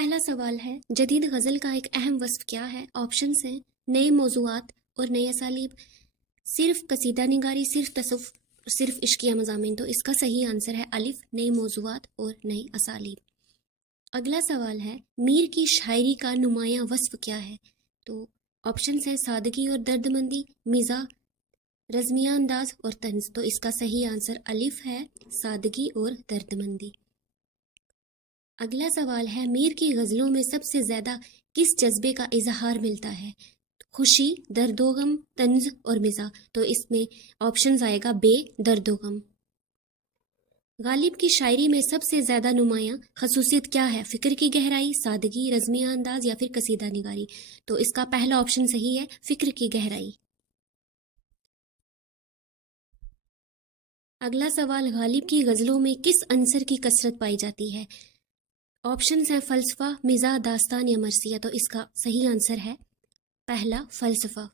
पहला सवाल है, जदीद गज़ल का एक अहम वस्फ क्या है? ऑप्शंस हैं नए मौज़ूआत और नए असालीब, सिर्फ कसीदा निगारी, सिर्फ तसव्वुफ़, सिर्फ इश्किया मज़ामीन। तो इसका सही आंसर है अलिफ, नए मौज़ूआत और नए असालीब। अगला सवाल है, मीर की शायरी का नुमायां वस्फ क्या है? तो ऑप्शंस हैं सादगी और दर्दमंदी, मिज़ा, रज़मिया अंदाज और तंज। तो इसका सही आंसर अलिफ है, सादगी और दर्दमंदी। अगला सवाल है, मीर की गज़लों में सबसे ज़्यादा किस जज्बे का इजहार मिलता है? खुशी, दर्दोगम, तंज और मिज़ा। तो इसमें ऑप्शंस आएगा बे, दर्दोगम। गालिब की शायरी में सबसे ज़्यादा नुमायां खसूसियत क्या है? फ़िक्र की गहराई, सादगी, रज़मिया अंदाज या फिर कसीदा निगारी। तो इसका पहला ऑप्शन सही है, फ़िक्र की गहराई। अगला सवाल, गालिब की गज़लों में किस अंसर की कसरत पाई जाती है? ऑप्शंस हैं फ़लसफ़ा, मिज़ाह, दास्तान या मरसिया। तो इसका सही आंसर है पहला, फ़लसफ़ा।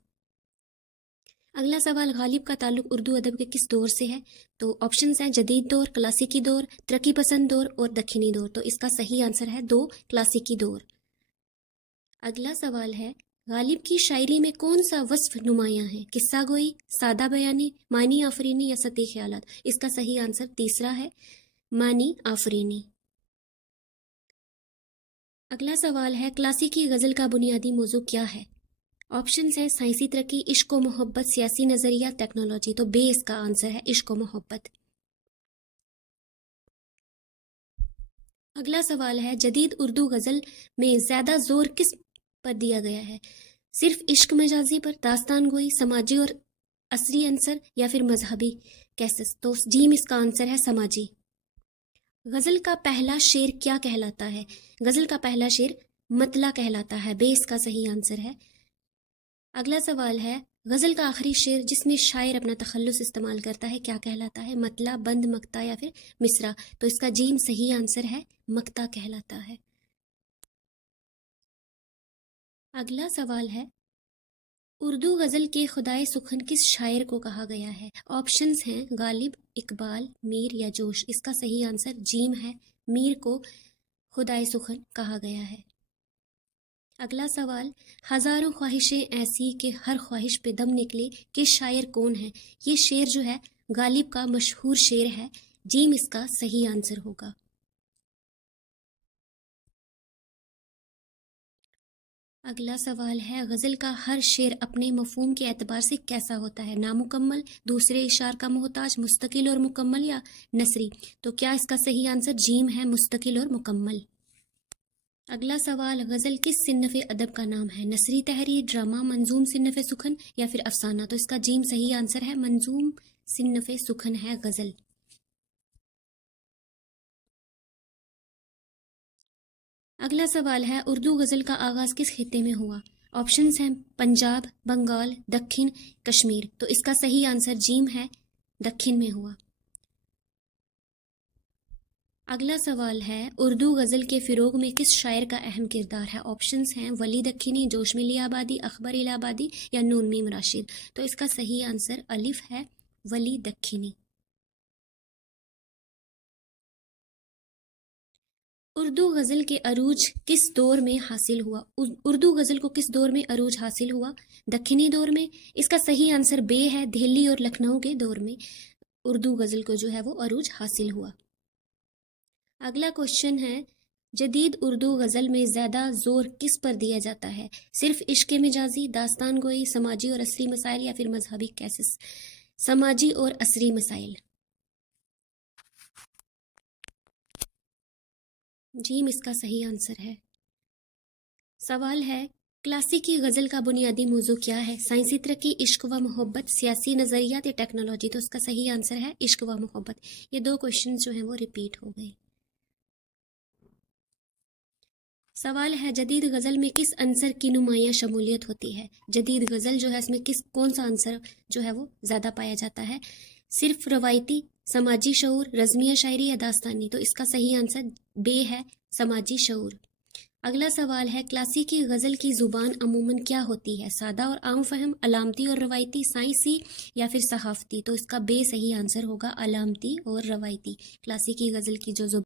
अगला सवाल, गालिब का ताल्लुक उर्दू अदब के किस दौर से है? तो ऑप्शंस हैं जदीद दौर, क्लासिकी दौर, तरक्की पसंद दौर और दक्षिणी दौर। तो इसका सही आंसर है दो, क्लासिकी दौर। अगला सवाल है, गालिब की शायरी में कौन सा वस्फ नुमायां है? किस्सा गोई, सादा बयानी, मानी आफरीनी या सती ख्यालात। इसका सही आंसर तीसरा है, मानी आफरीनी। अगला सवाल है, क्लासिकी गज़ल का बुनियादी मौजू क्या है? ऑप्शंस है साइंसी तरक्की, इश्क व मोहब्बत, सियासी नजरिया, टेक्नोलॉजी। तो बे इसका आंसर है इश्क व मोहब्बत। अगला सवाल है, जदीद उर्दू गज़ल में ज़्यादा जोर किस पर दिया गया है? सिर्फ इश्क मजाजी पर, दास्तान गोई, समाजी और असरी अंसर या फिर मजहबी कैसेस। तो जीम इसका आंसर है समाजी। गज़ल का पहला शेर क्या कहलाता है? गज़ल का पहला शेर मतला कहलाता है, बे इसका सही आंसर है। अगला सवाल है, गज़ल का आखिरी शेर जिसमें शायर अपना तखल्लुस इस्तेमाल करता है क्या कहलाता है? मतला, बंद, मक्ता या फिर मिसरा। तो इसका जीम सही आंसर है, मक्ता कहलाता है। अगला सवाल है, उर्दू गज़ल के खुदाए सुखन किस शायर को कहा गया है? ऑप्शंस हैं गालिब, इकबाल, मीर या जोश। इसका सही आंसर जीम है, मीर को खुदाए सुखन कहा गया है। अगला सवाल, हज़ारों ख्वाहिशें ऐसी कि हर ख्वाहिश पे दम निकले, किस शायर कौन है? ये शेर जो है गालिब का मशहूर शेर है, जीम इसका सही आंसर होगा। अगला सवाल है, गज़ल का हर शेर अपने मफ़हूम के एतबार से कैसा होता है? नामुकम्मल, दूसरे इशार का मोहताज, मुस्तकिल और मुकम्मल या नसरी। तो क्या इसका सही आंसर जीम है, मुस्तकिल और मुकम्मल। अगला सवाल, गज़ल किस सिन्नफ़े अदब का नाम है? नसरी तहरीर, ड्रामा, मंजूम, सिन्नफ़े सुखन या फिर अफसाना। तो इसका जीम सही आंसर है, मंजूम सिन्नफ़े सुखन है गज़ल। अगला सवाल है, उर्दू गज़ल का आगाज़ किस खित्ते में हुआ? ऑप्शंस हैं पंजाब, बंगाल, दक्षिण, कश्मीर। तो इसका सही आंसर जीम है, दक्षिण में हुआ। अगला सवाल है, उर्दू गज़ल के फ़िरोग में किस शायर का अहम किरदार है? ऑप्शंस हैं वली दक्खनी, जोशमिली आबादी, अकबर इलाहाबादी या नून मीम राशिद। तो इसका सही आंसर अलिफ है, वली दक्खनी। उर्दू गज़ल के अरूज किस दौर में हासिल हुआ? उर्दू गज़ल को किस दौर में अरूज हासिल हुआ? दक्षिणी दौर में। इसका सही आंसर बे है, दिल्ली और लखनऊ के दौर में उर्दू गज़ल को जो है वो अरूज हासिल हुआ। अगला क्वेश्चन है, जदीद उर्दू गज़ल में ज़्यादा जोर किस पर दिया जाता है? सिर्फ इश्क मिजाजी, दास्तान गोई, समाजी और असरी मसाइल या फिर मजहबी कैसेस। समाजी और असरी मसाइल। जीम इसका सही आंसर है। सवाल है, क्लासिकी गज़ल का बुनियादी मौजू क्या है? साइंसी तरक्की, इश्क व मोहब्बत, सियासी नज़रियात या टेक्नोलॉजी। तो इसका सही आंसर है इश्क व मोहब्बत। ये दो क्वेश्चन जो हैं वो रिपीट हो गए। सवाल है, जदीद गज़ल में किस अंसर की नुमायां शमूलियत होती है? जदीद गज़ल जो है इसमें कौन सा अंसर जो है वो ज़्यादा पाया जाता है? सिर्फ रवायती, समाजी शऊर, रज़मिया शायरी या दास्तानी। तो इसका सही आंसर बे है, समाजी शऊर। अगला सवाल है, क्लासिकी गज़ल की ज़ुबान अमूमन क्या होती है? सादा और आम फहम, अलामती और रवायती, साइंसी या फिर सहाफ़ती। तो इसका बे सही आंसर होगा अलामती और रवायती। क्लासिकी गज़ल की जो